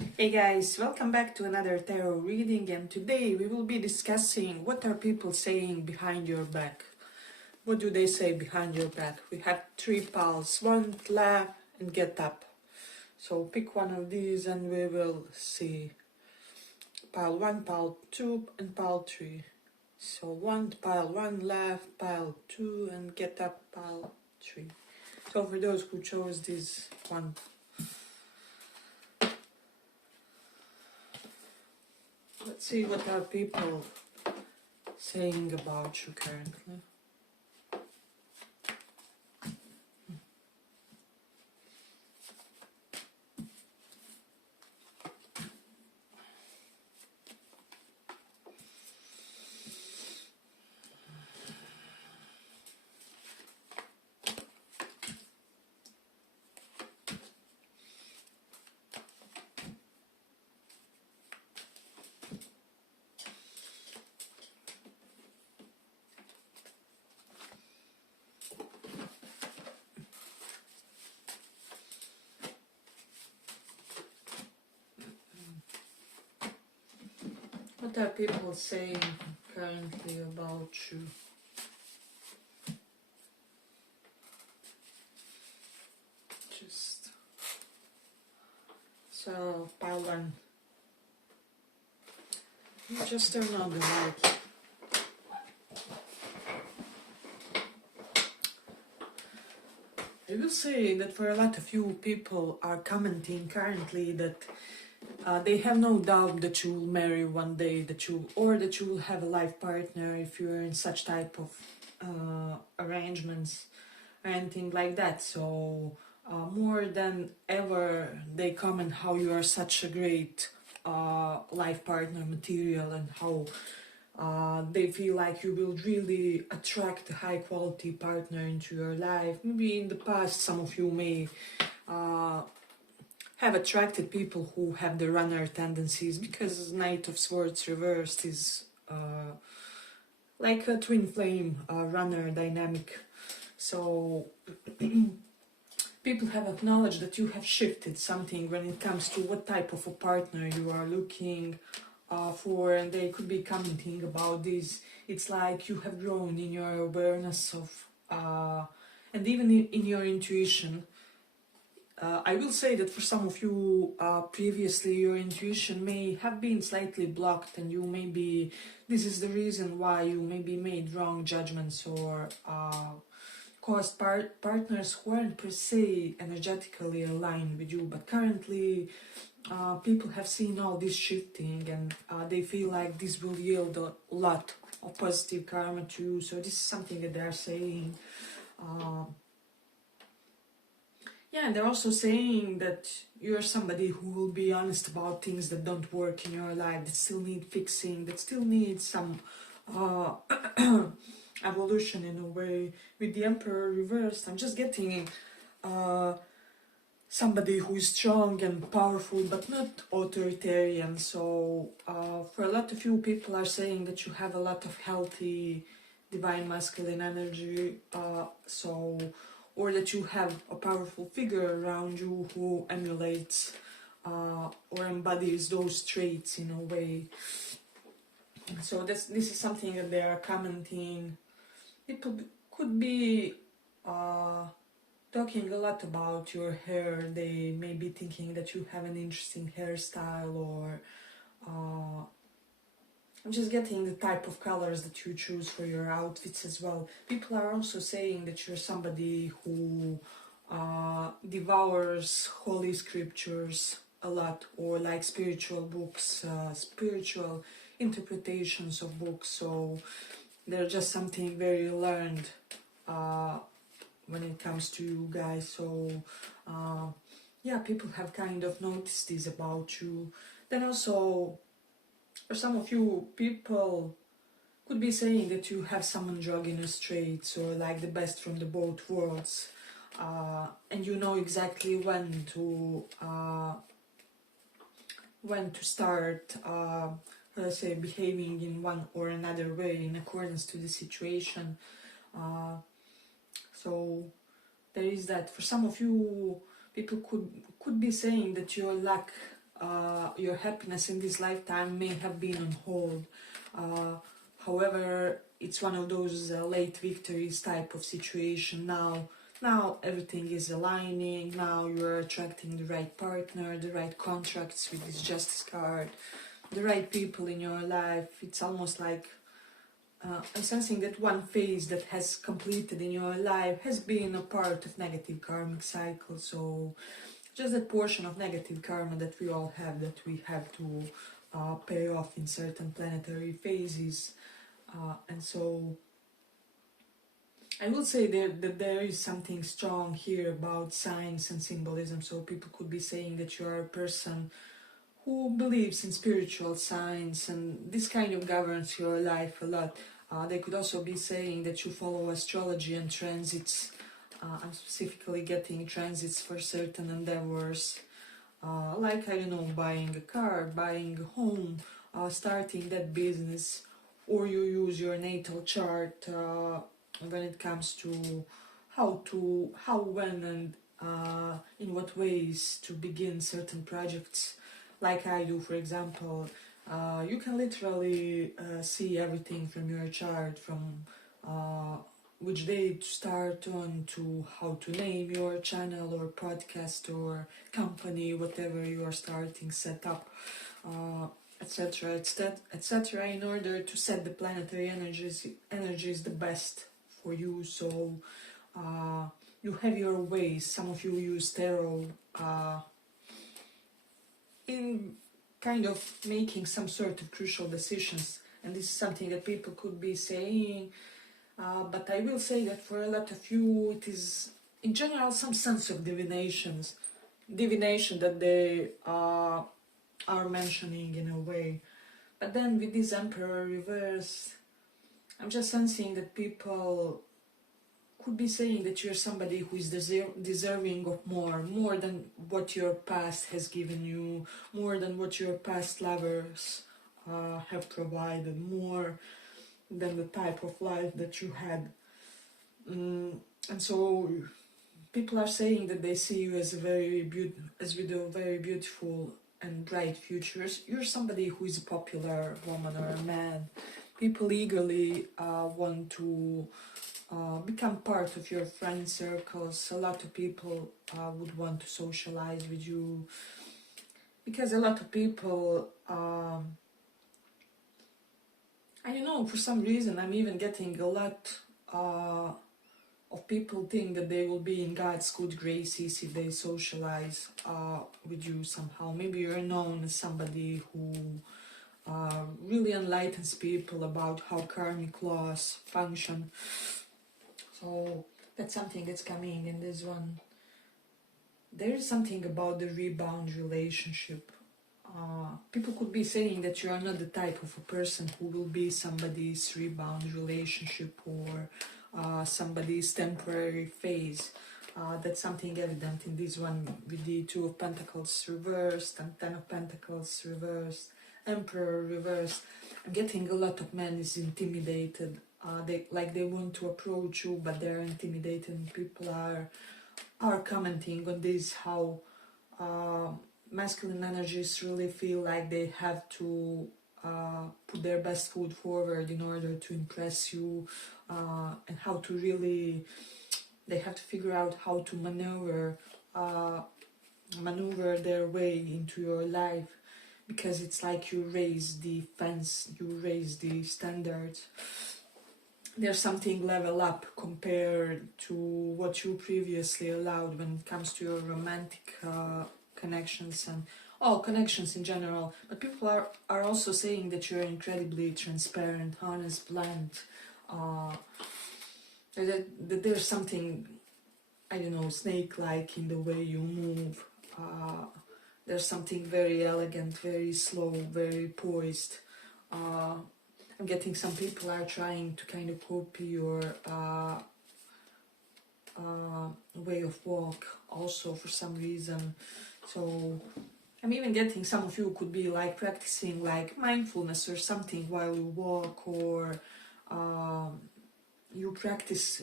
Hey guys, welcome back to another tarot reading, and today we will be discussing what are people saying behind your back. What do they say behind your back? We have three piles, one, laugh and get up. So pick one of these and we will see pile 1, pile 2 and pile 3. So pile 1, laugh, pile 2 and get up, pile 3. So for those who chose this one, let's see what are people saying about you currently. What are people saying currently about you? So, pile 1. Just turn on the light. I will say that for a lot of you, people are commenting currently that they have no doubt that you will marry one day, that you will have a life partner if you're in such type of arrangements or anything like that. So more than ever, they comment how you are such a great life partner material, and how they feel like you will really attract a high quality partner into your life. Maybe in the past some of you may have attracted people who have the runner tendencies, because Knight of Swords reversed is like a twin flame runner dynamic. So people have acknowledged that you have shifted something when it comes to what type of a partner you are looking for, and they could be commenting about this. It's like you have grown in your awareness of and even in your intuition. I will say that for some of you, previously your intuition may have been slightly blocked, and you may be, this is the reason why you maybe made wrong judgments or caused partners who aren't per se energetically aligned with you. But currently people have seen all this shifting, and they feel like this will yield a lot of positive karma to you. So this is something that they're saying. Yeah, and they're also saying that you're somebody who will be honest about things that don't work in your life, that still need fixing, that still need some evolution in a way. With the Emperor reversed, I'm just getting somebody who is strong and powerful but not authoritarian. So for a lot of you, people are saying that you have a lot of healthy divine masculine energy, or that you have a powerful figure around you who emulates or embodies those traits in a way. So this is something that they are commenting. People could be talking a lot about your hair. They may be thinking that you have an interesting hairstyle, or I'm just getting the type of colors that you choose for your outfits as well. People are also saying that you're somebody who devours holy scriptures a lot, or like spiritual books, spiritual interpretations of books. So they're just something very learned when it comes to you guys. So yeah, people have kind of noticed this about you. Then also, for some of you, people could be saying that you have some androgynous traits, or like the best from the both worlds, and you know exactly when to start, let's say, behaving in one or another way in accordance to the situation. So there is that. For some of you, people could be saying that you lack your happiness in this lifetime may have been on hold. However, it's one of those late victories type of situation now. Now everything is aligning, now you're attracting the right partner, the right contracts with this justice card, the right people in your life. It's almost like I'm sensing that one phase that has completed in your life has been a part of negative karmic cycle. So just that portion of negative karma that we all have, that we have to pay off in certain planetary phases. And so I will say that there is something strong here about signs and symbolism. So people could be saying that you are a person who believes in spiritual signs, and this kind of governs your life a lot. They could also be saying that you follow astrology and transits. I'm specifically getting transits for certain endeavors, like, I don't know, buying a car, buying a home, starting that business, or you use your natal chart when it comes to how, when, and in what ways to begin certain projects. Like I do, for example, you can literally see everything from your chart, from which day to start on, to how to name your channel or podcast or company, whatever you are starting, set up, etc., etc., in order to set the planetary energies the best for you. So you have your ways. Some of you use tarot in kind of making some sort of crucial decisions, and this is something that people could be saying, but I will say that for a lot of you it is in general some sense of divination that they are mentioning in a way. But then with this Emperor reverse, I'm just sensing that people could be saying that you're somebody who is deserving of more than what your past has given you, more than what your past lovers have provided, more than the type of life that you had. And so people are saying that they see you as with a very beautiful and bright future. You're somebody who is a popular woman or a man. People eagerly want to become part of your friend circles. A lot of people would want to socialize with you, because a lot of people, I don't know, for some reason I'm even getting a lot of people think that they will be in God's good graces if they socialize with you somehow. Maybe you're known as somebody who really enlightens people about how karmic laws function. So that's something that's coming in this one. There is something about the rebound relationship. People could be saying that you are not the type of a person who will be somebody's rebound relationship or somebody's temporary phase. That's something evident in this one with the Two of Pentacles reversed and Ten of Pentacles reversed, Emperor reversed. I'm getting a lot of men is intimidated. They want to approach you, but they're intimidated. And people are commenting on this, how masculine energies really feel like they have to put their best foot forward in order to impress you, and how to really, they have to figure out how to maneuver their way into your life, because it's like you raise the fence, you raise the standards. There's something level up compared to what you previously allowed when it comes to your romantic connections and all connections in general. But people are also saying that you're incredibly transparent, honest, blunt, that there's something, I don't know, snake-like in the way you move. There's something very elegant, very slow, very poised. I'm getting some people are trying to kind of copy your way of walk also for some reason. So I'm even getting some of you could be like practicing like mindfulness or something while you walk, or you practice,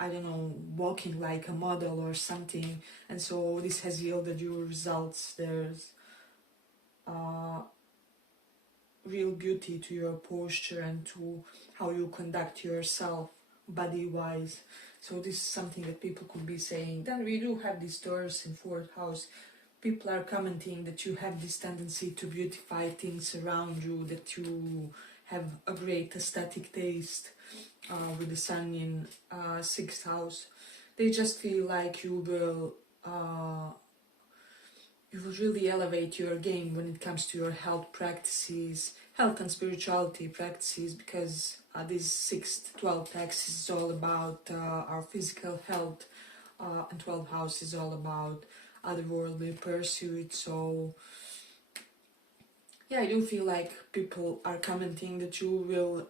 I don't know, walking like a model or something, and so this has yielded you results. There's real beauty to your posture and to how you conduct yourself body-wise. So this is something that people could be saying. Then we do have these Taurus in 4th house. People are commenting that you have this tendency to beautify things around you, that you have a great aesthetic taste with the sun in 6th house. They just feel like you will really elevate your game when it comes to your health practices, health and spirituality practices, because this 6th, 12th axis is all about our physical health, and 12th house is all about otherworldly pursuit. So yeah, I do feel like people are commenting that you will,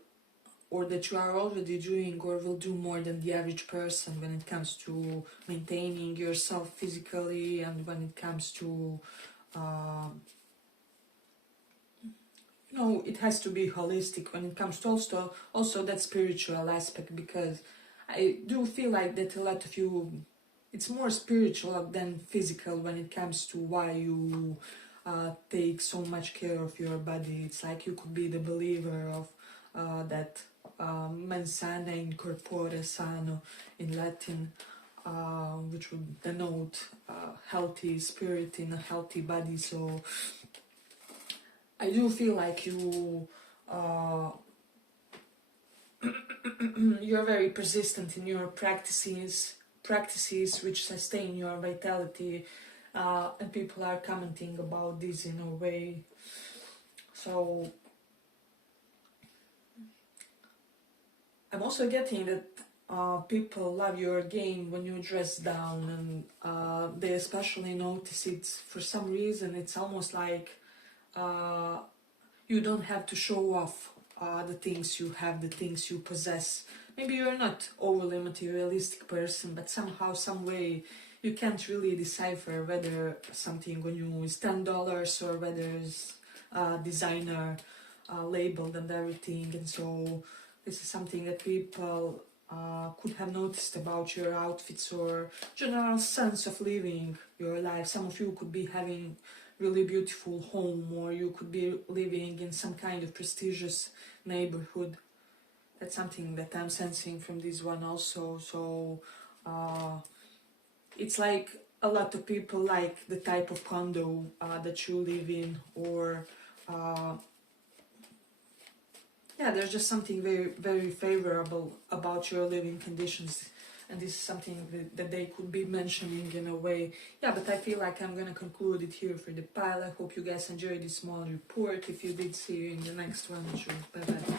or that you are already doing or will do more than the average person when it comes to maintaining yourself physically, and when it comes to you know, it has to be holistic when it comes to also that spiritual aspect, because I do feel like that a lot of you, it's more spiritual than physical when it comes to why you take so much care of your body. It's like you could be the believer of that mens sana in corpore sano in Latin, which would denote healthy spirit in a healthy body. So I do feel like you you're very persistent in your practices which sustain your vitality, and people are commenting about this in a way. So I'm also getting that people love your game when you dress down, and they especially notice it for some reason. It's almost like you don't have to show off the things you have, the things you possess. Maybe you're not overly materialistic person, but somehow, some way, you can't really decipher whether something on you is $10 or whether it's designer labeled and everything. And so this is something that people could have noticed about your outfits or general sense of living your life. Some of you could be having really beautiful home, or you could be living in some kind of prestigious neighborhood. That's something that I'm sensing from this one also. So it's like a lot of people like the type of condo that you live in, or yeah, there's just something very, very favorable about your living conditions, and this is something that they could be mentioning in a way. Yeah, but I feel like I'm gonna conclude it here for the pile. I hope you guys enjoyed this small report. If you did, see you in the next one. Sure. Bye bye.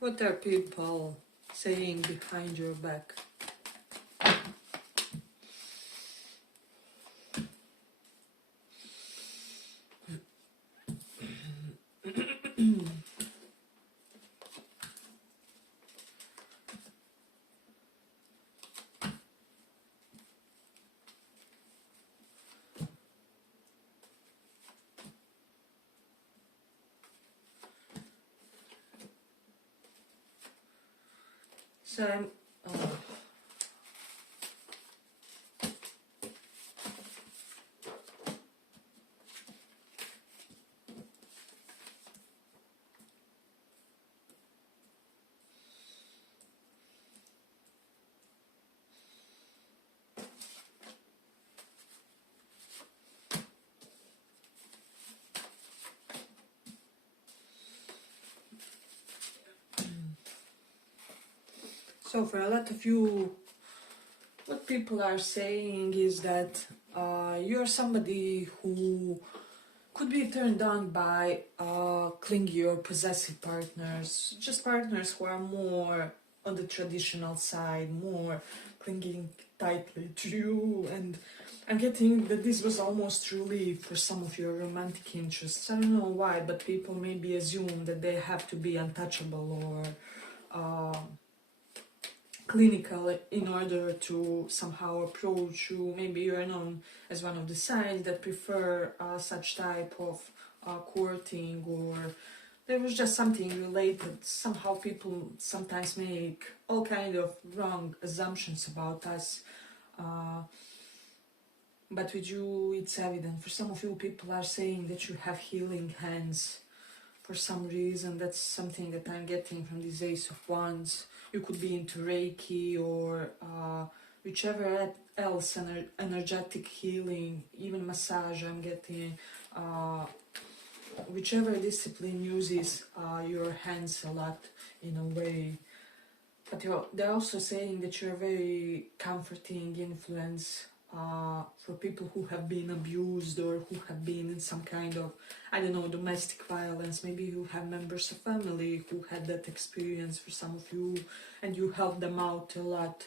What are people saying behind your back? So I'm so for a lot of you, what people are saying is that you're somebody who could be turned on by clingy or possessive partners, just partners who are more on the traditional side, more clinging tightly to you, and I'm getting that this was almost relief for some of your romantic interests. I don't know why, but people maybe assume that they have to be untouchable or clinical in order to somehow approach you. Maybe you're known as one of the signs that prefer such type of courting, or there was just something related. Somehow people sometimes make all kind of wrong assumptions about us, but with you it's evident. For some of you, people are saying that you have healing hands for some reason. That's something that I'm getting from this Ace of Wands. You could be into Reiki or whichever else energetic healing, even massage I'm getting. Whichever discipline uses your hands a lot in a way. But they're also saying that you're a very comforting influence for people who have been abused or who have been in some kind of, I don't know, domestic violence. Maybe you have members of family who had that experience, for some of you, and you help them out a lot.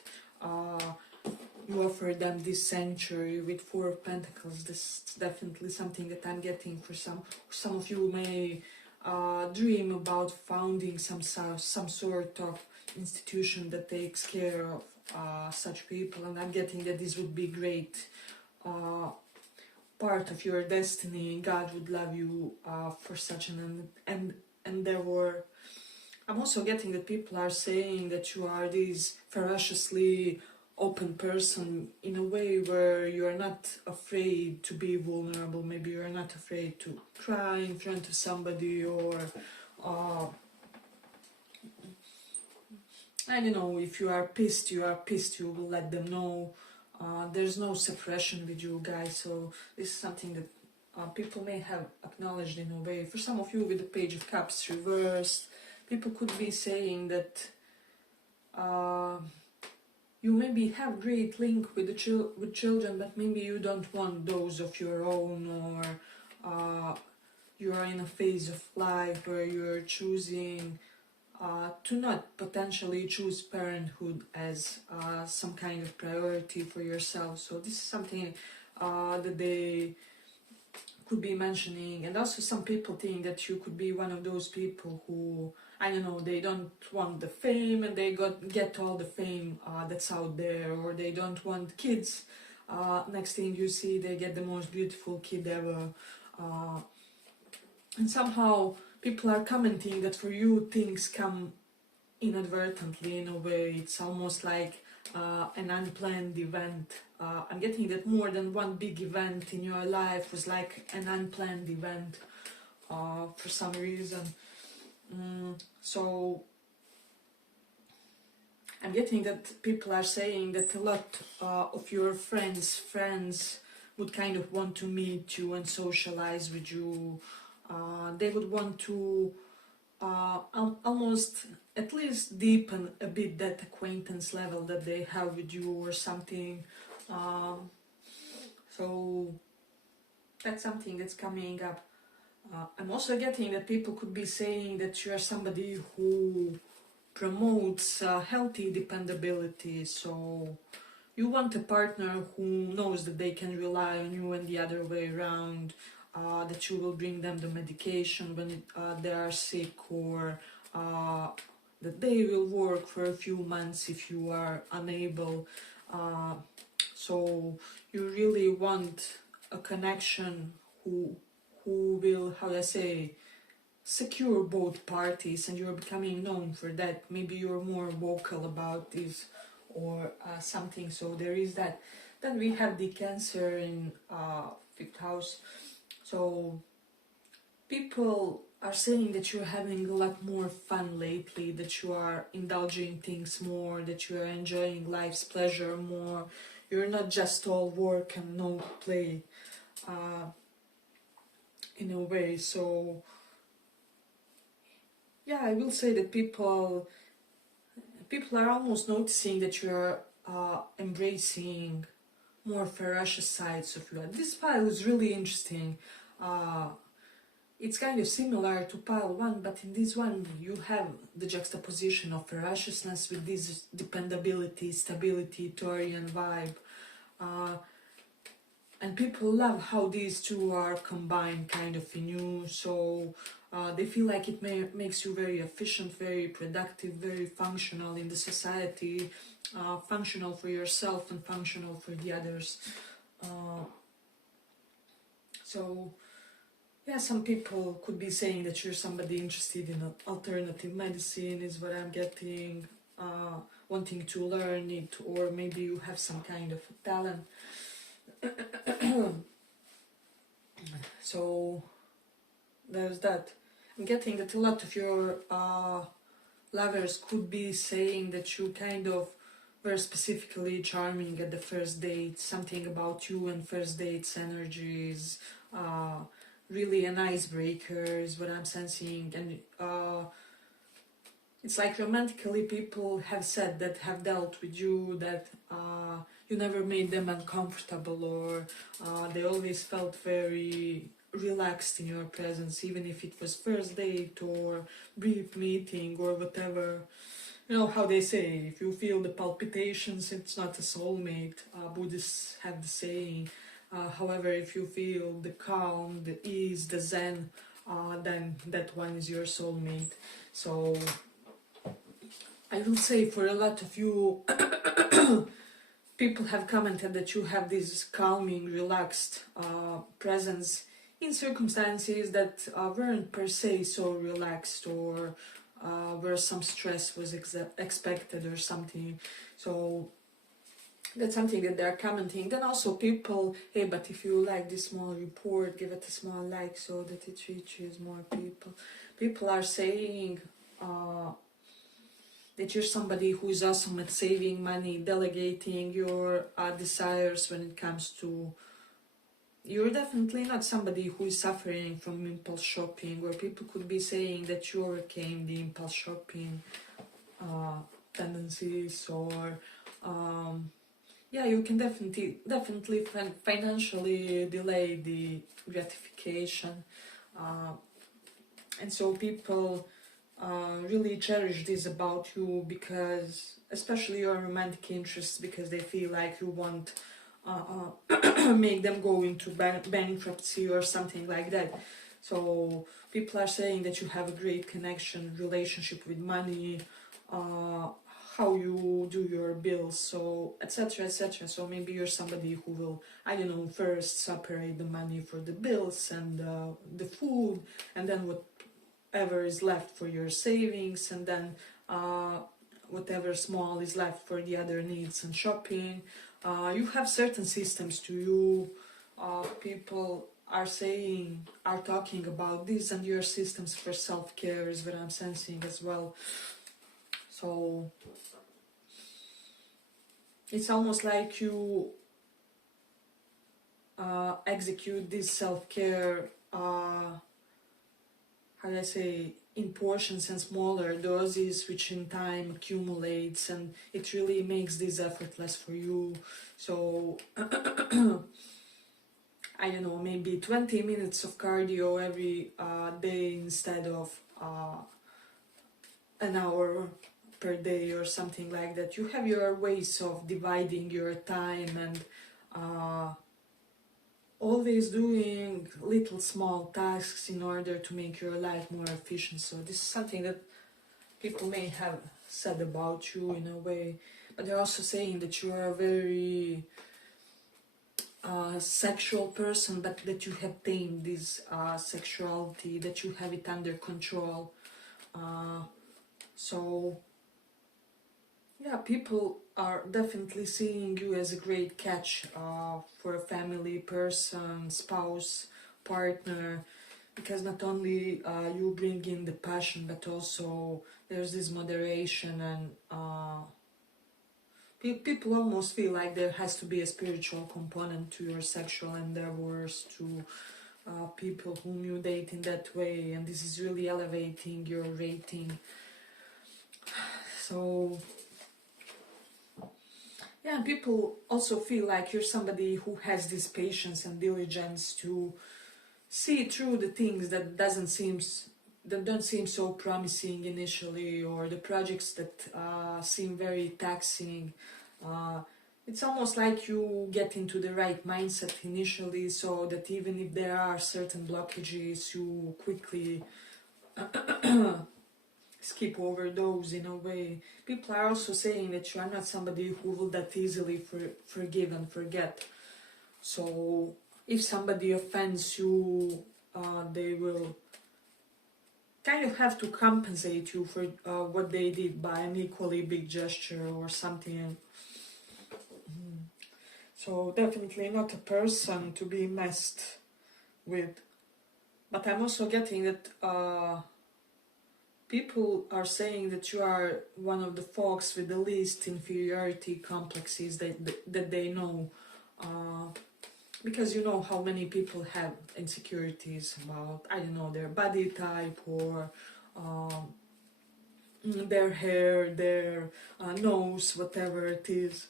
You offer them this sanctuary with Four of Pentacles. This is definitely something that I'm getting for some. Some of you may dream about founding some sort of institution that takes care of such people, and I'm getting that this would be great part of your destiny. God would love you for such an endeavor. I'm also getting that people are saying that you are this ferociously open person in a way where you are not afraid to be vulnerable. Maybe you're not afraid to cry in front of somebody, or I don't know, if you are pissed, you will let them know. There's no suppression with you guys, so this is something that people may have acknowledged in a way. For some of you with the Page of Cups reversed, people could be saying that you maybe have great link with with children, but maybe you don't want those of your own, or you are in a phase of life where you're choosing to not potentially choose parenthood as some kind of priority for yourself. So this is something that they could be mentioning. And also some people think that you could be one of those people who, I don't know, they don't want the fame and they get all the fame that's out there, or they don't want kids. Next thing you see, they get the most beautiful kid ever. And somehow people are commenting that for you things come inadvertently in a way. It's almost like an unplanned event. I'm getting that more than one big event in your life was like an unplanned event for some reason. So I'm getting that people are saying that a lot of your friends would kind of want to meet you and socialize with you. They would want to almost at least deepen a bit that acquaintance level that they have with you or something. So that's something that's coming up. I'm also getting that people could be saying that you are somebody who promotes healthy dependability. So you want a partner who knows that they can rely on you, and the other way around. That you will bring them the medication when they are sick, or that they will work for a few months if you are unable. So you really want a connection who will, how do I say, secure both parties, and you're becoming known for that. Maybe you're more vocal about this or something. So there is that. Then we have the Cancer in 5th house. So people are saying that you're having a lot more fun lately, that you are indulging things more, that you are enjoying life's pleasure more. You're not just all work and no play in a way. So yeah, I will say that people are almost noticing that you're embracing more ferocious sides of you. This file is really interesting. it's kind of similar to pile one, but in this one you have the juxtaposition of ferociousness with this dependability, stability, Taurian vibe. And people love how these two are combined kind of in you, so they feel like it makes you very efficient, very productive, very functional in the society, functional for yourself and functional for the others. So yeah, some people could be saying that you're somebody interested in alternative medicine, is what I'm getting, wanting to learn it, or maybe you have some kind of a talent. So there's that. I'm getting that a lot of your lovers could be saying that you kind of were specifically charming at the first date. Something about you and first dates energies, really an icebreaker is what I'm sensing. And it's like romantically people have said that, have dealt with you, that you never made them uncomfortable, or they always felt very relaxed in your presence, even if it was first date or brief meeting or whatever. You know how they say, if you feel the palpitations, it's not a soulmate. Buddhists have the saying. However, if you feel the calm, the ease, the zen, then that one is your soulmate. So I will say for a lot of you, people have commented that you have this calming, relaxed presence in circumstances that weren't per se so relaxed, or where some stress was expected or something. So that's something that they're commenting. Then also people, hey, but if you like this small report, give it a small like so that it reaches more people. People are saying that you're somebody who is awesome at saving money, delegating your desires when it comes to... You're definitely not somebody who is suffering from impulse shopping, or people could be saying that you overcame the impulse shopping tendencies, or yeah, you can definitely financially delay the gratification, and so people really cherish this about you, because especially your romantic interests, because they feel like you want make them go into bankruptcy or something like that. So people are saying that you have a great connection, relationship with money, how you do your bills, so etc, etc. So maybe you're somebody who will, I don't know, first separate the money for the bills and the food, and then whatever is left for your savings, and then whatever small is left for the other needs and shopping. You have certain systems to you. People are talking about this, and your systems for self-care is what I'm sensing as well. So it's almost like you execute this self-care, how do I say, in portions and smaller doses, which in time accumulates, and it really makes this effortless for you. So I don't know, maybe 20 minutes of cardio every day instead of an hour per day or something like that. You have your ways of dividing your time, and always doing little small tasks in order to make your life more efficient. So this is something that people may have said about you in a way, but they're also saying that you are a very sexual person, but that you have tamed this sexuality, that you have it under control. So yeah, people are definitely seeing you as a great catch for a family, person, spouse, partner, because not only you bring in the passion, but also there's this moderation, and people almost feel like there has to be a spiritual component to your sexual endeavors, to people whom you date in that way, and this is really elevating your rating. So yeah, people also feel like you're somebody who has this patience and diligence to see through the things that don't seem so promising initially, or the projects that seem very taxing. It's almost like you get into the right mindset initially, so that even if there are certain blockages, you quickly skip over those in a way. People are also saying that you are not somebody who will that easily forgive and forget. So if somebody offends you, they will kind of have to compensate you for what they did by an equally big gesture or something. So definitely not a person to be messed with. But I'm also getting that people are saying that you are one of the folks with the least inferiority complexes that they know. Because you know how many people have insecurities about, I don't know, their body type, or their hair, their nose, whatever it is.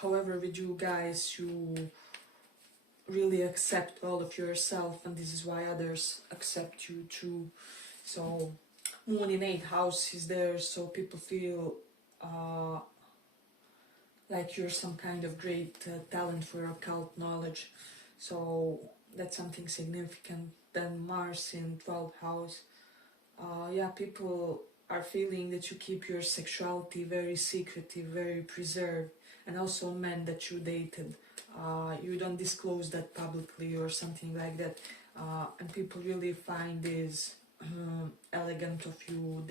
However, with you guys, you really accept all of yourself, and this is why others accept you too. So Moon in 8th house is there, so people feel like you're some kind of great talent for occult knowledge. So that's something significant. Then Mars in 12th house. Yeah, people are feeling that you keep your sexuality very secretive, very preserved. And also men that you dated. You don't disclose that publicly or something like that. And people really find this elegant of you.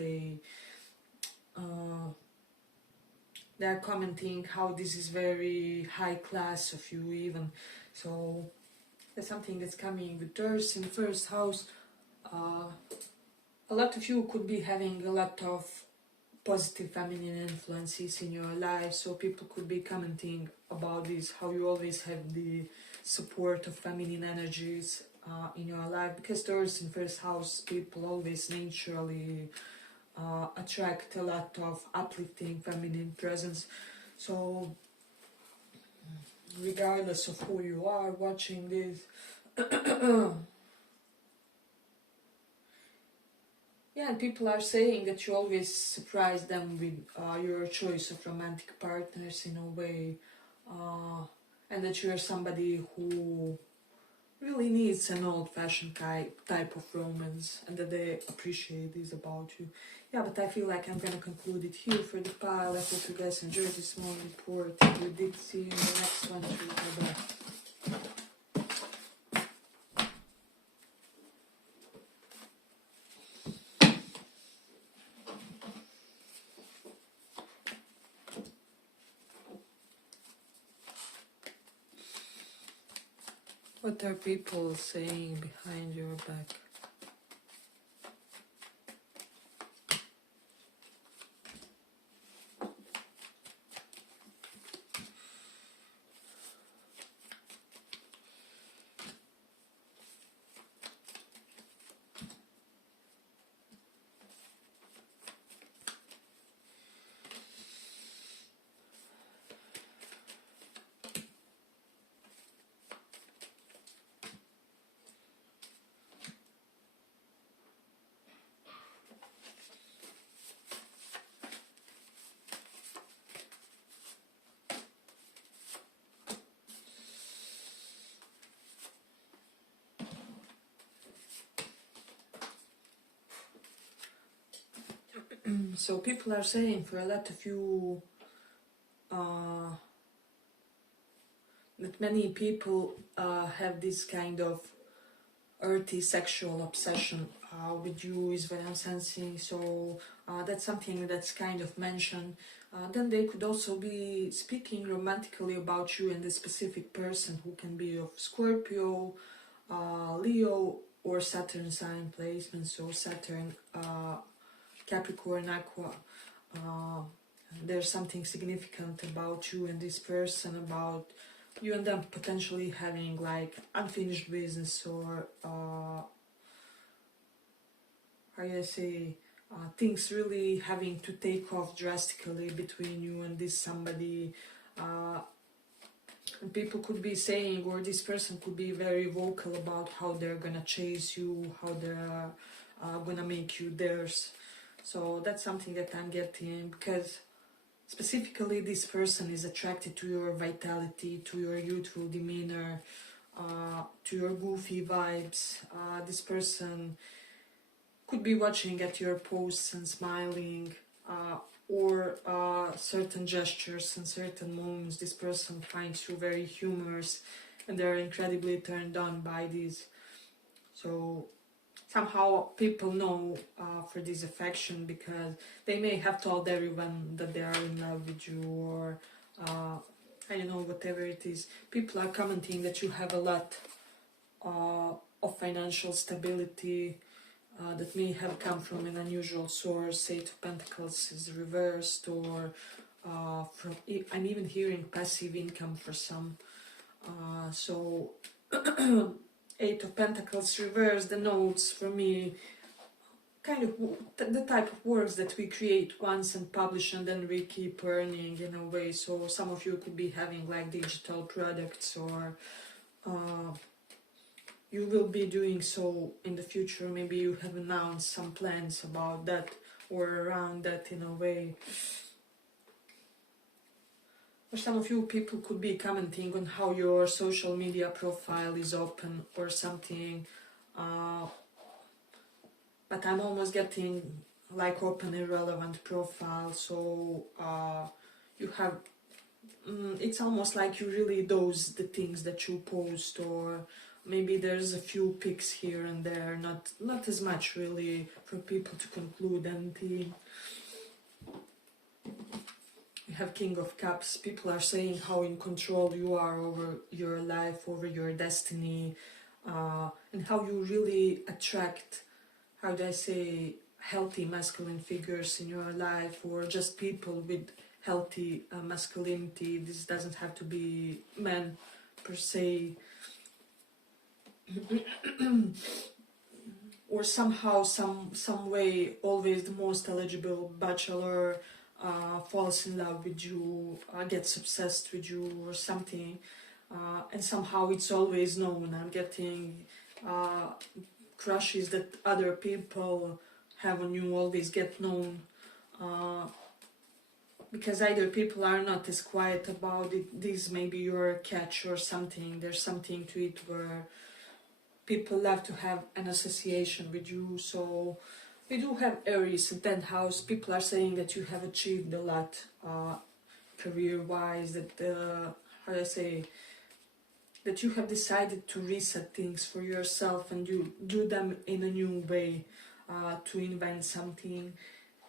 They're commenting how this is very high class of you even. So that's something that's coming with Earth in first house. A lot of you could be having a lot of positive feminine influences in your life, so people could be commenting about this, how you always have the support of feminine energies in your life, because Earth in first house, people always naturally attract a lot of uplifting feminine presence. So regardless of who you are watching this, yeah, and people are saying that you always surprise them with your choice of romantic partners in a way, and that you're somebody who really needs an old-fashioned type of romance, and that they appreciate this about you. Yeah, but I feel like I'm gonna conclude it here for the pile. I hope you guys enjoyed this small report. If you did, see you in the next one. Bye-bye. What are people saying behind your back? So people are saying for a lot of you that many people have this kind of earthy sexual obsession with you is what I'm sensing. So that's something that's kind of mentioned. Then they could also be speaking romantically about you and the specific person, who can be of Scorpio, Leo, or Saturn sign placement. So Saturn, Capricorn, Aqua. There's something significant about you and this person, about you and them potentially having like unfinished business, or how do I say, things really having to take off drastically between you and this somebody. And people could be saying, or this person could be very vocal about how they're gonna chase you, how they're gonna make you theirs. So that's something that I'm getting, because specifically this person is attracted to your vitality, to your youthful demeanor, to your goofy vibes. This person could be watching at your posts and smiling, or certain gestures and certain moments. This person finds you very humorous, and they're incredibly turned on by this. So somehow people know for this affection, because they may have told everyone that they are in love with you, or I don't know, whatever it is. People are commenting that you have a lot of financial stability, that may have come from an unusual source. Eight of Pentacles is reversed, or from, I'm even hearing passive income for some. So Eight of Pentacles reversed denotes for me kind of the type of works that we create once and publish, and then we keep earning in a way. So some of you could be having like digital products, or you will be doing so in the future. Maybe you have announced some plans about that or around that in a way. Or some of you people could be commenting on how your social media profile is open or something. But I'm almost getting like open irrelevant profile. So you have, it's almost like you really dose the things that you post, or maybe there's a few pics here and there, not as much really for people to conclude anything. We have King of Cups. People are saying how in control you are over your life, over your destiny, and how you really attract, how do I say, healthy masculine figures in your life, or just people with healthy masculinity. This doesn't have to be men per se. Or somehow, some way, always the most eligible bachelor falls in love with you, gets obsessed with you or something, and somehow it's always known. I'm getting crushes that other people have on you always get known, because either people are not as quiet about it. This may be your catch or something. There's something to it where people love to have an association with you. So we do have Aries in 10th house. People are saying that you have achieved a lot career-wise, that, how do I say, that you have decided to reset things for yourself and you do them in a new way, to invent something.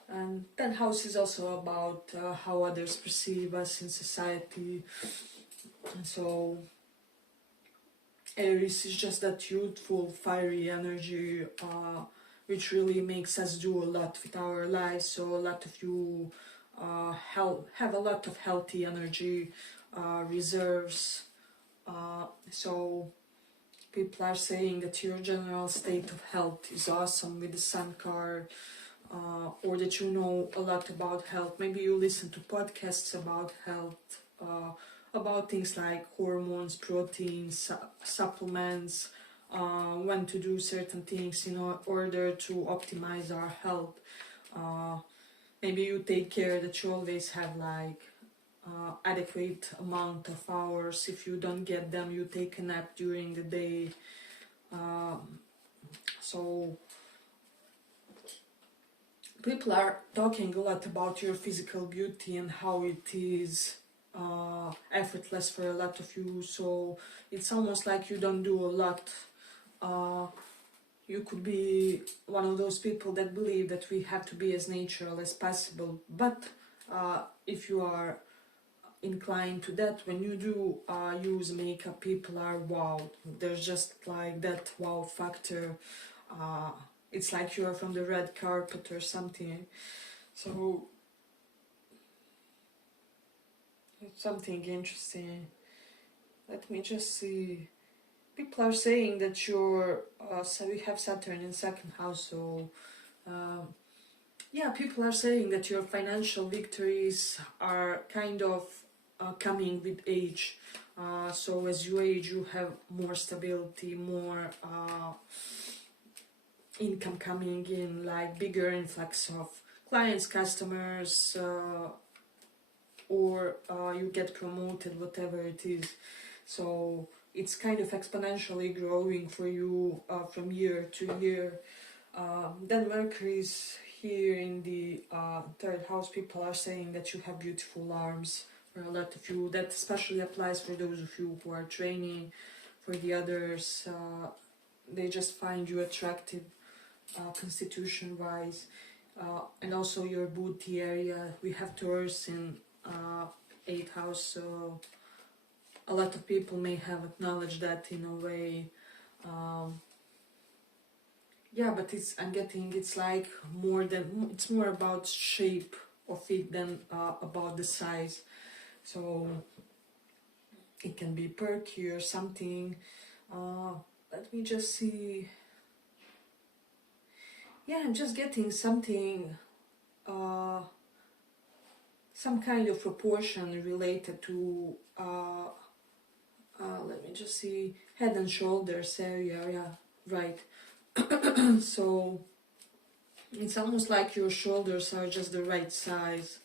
And 10th house is also about how others perceive us in society. And so Aries is just that youthful, fiery energy, which really makes us do a lot with our lives. So a lot of you have a lot of healthy energy reserves. So people are saying that your general state of health is awesome with the Sun card, or that you know a lot about health. Maybe you listen to podcasts about health, about things like hormones, proteins, supplements, when to do certain things in order to optimize our health. Maybe you take care that you always have like adequate amount of hours. If you don't get them, you take a nap during the day. So people are talking a lot about your physical beauty and how it is effortless for a lot of you. So it's almost like you don't do a lot. You could be one of those people that believe that we have to be as natural as possible. But if you are inclined to that, when you do use makeup, people are wow. There's just like that wow factor. It's like you are from the red carpet or something. So it's something interesting. Let me just see. People are saying that you're, so we have Saturn in 2nd house, so yeah, people are saying that your financial victories are kind of coming with age. So as you age, you have more stability, more income coming in, like bigger influx of clients, customers, or you get promoted, whatever it is. So it's kind of exponentially growing for you from year to year. Then Mercury is here in the third house. People are saying that you have beautiful arms. For a lot of you, that especially applies for those of you who are training. For the others, they just find you attractive, constitution wise, and also your booty area. We have Taurus in 8th house, so a lot of people may have acknowledged that in a way. Yeah, but I'm getting it's like it's more about shape of it than about the size. So it can be perky or something. Let me just see. Yeah, I'm just getting something, some kind of proportion related to, let me just see, head and shoulders area, yeah, right. So it's almost like your shoulders are just the right size.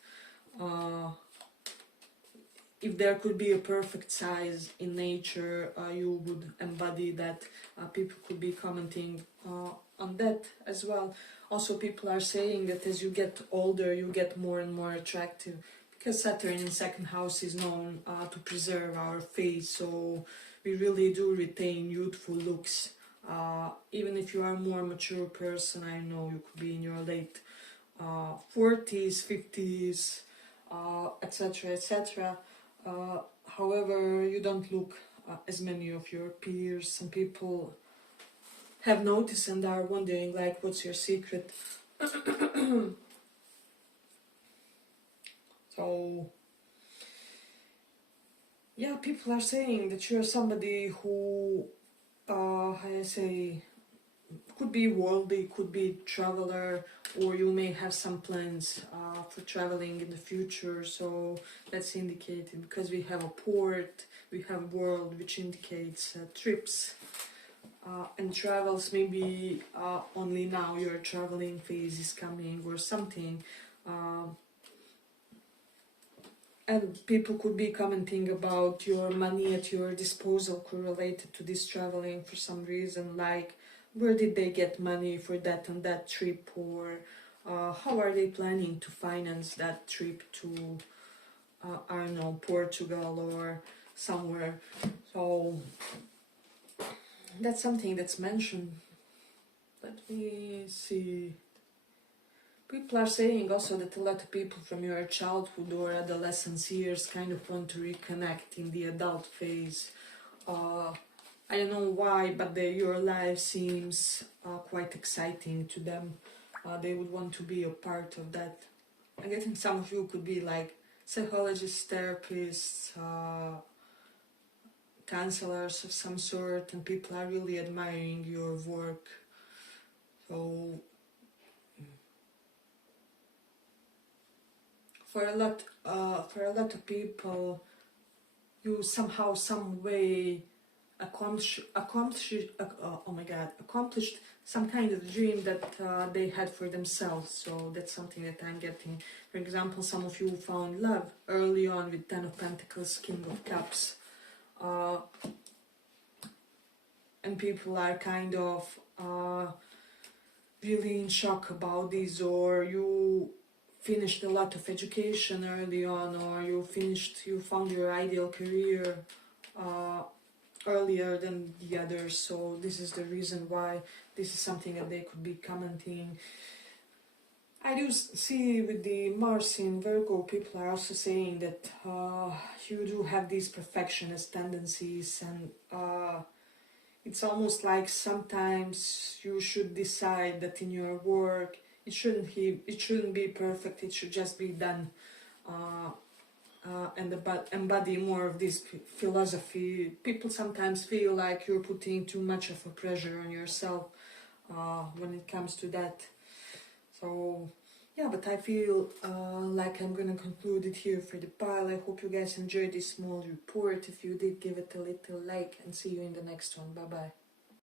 If there could be a perfect size in nature, you would embody that. People could be commenting on that as well. Also, people are saying that as you get older, you get more and more attractive, because Saturn in 2nd house is known to preserve our face, so we really do retain youthful looks. Even if you are a more mature person, I know you could be in your late 40s, 50s, etc., etc. However, you don't look as many of your peers. Some people have noticed and are wondering, like, what's your secret? So, yeah, people are saying that you're somebody who, how I say, could be worldly, could be traveler, or you may have some plans for traveling in the future. So that's indicated because we have a port, we have world, which indicates trips and travels. Maybe only now your traveling phase is coming or something. And people could be commenting about your money at your disposal correlated to this traveling for some reason, like where did they get money for that and that trip, or how are they planning to finance that trip to, I don't know, Portugal or somewhere. So that's something that's mentioned. Let me see. People are saying also that a lot of people from your childhood or adolescence years kind of want to reconnect in the adult phase. I don't know why, but your life seems quite exciting to them. They would want to be a part of that. I think some of you could be like psychologists, therapists, counselors of some sort, and people are really admiring your work. So for a lot of people, you somehow, some way accomplished some kind of dream that they had for themselves. So that's something that I'm getting. For example, some of you found love early on with 10 of Pentacles, King of Cups, and people are kind of really in shock about this, or you finished a lot of education early on, or you found your ideal career earlier than the others. So this is the reason why this is something that they could be commenting. I do see with the Mars in Virgo, people are also saying that you do have these perfectionist tendencies, and it's almost like sometimes you should decide that in your work it shouldn't be perfect, it should just be done, and embody more of this philosophy. People sometimes feel like you're putting too much of a pressure on yourself when it comes to that. So Yeah, but I feel like I'm gonna conclude it here for the pile. I hope you guys enjoyed this small report. If you did, give it a little like, and see you in the next one. Bye bye.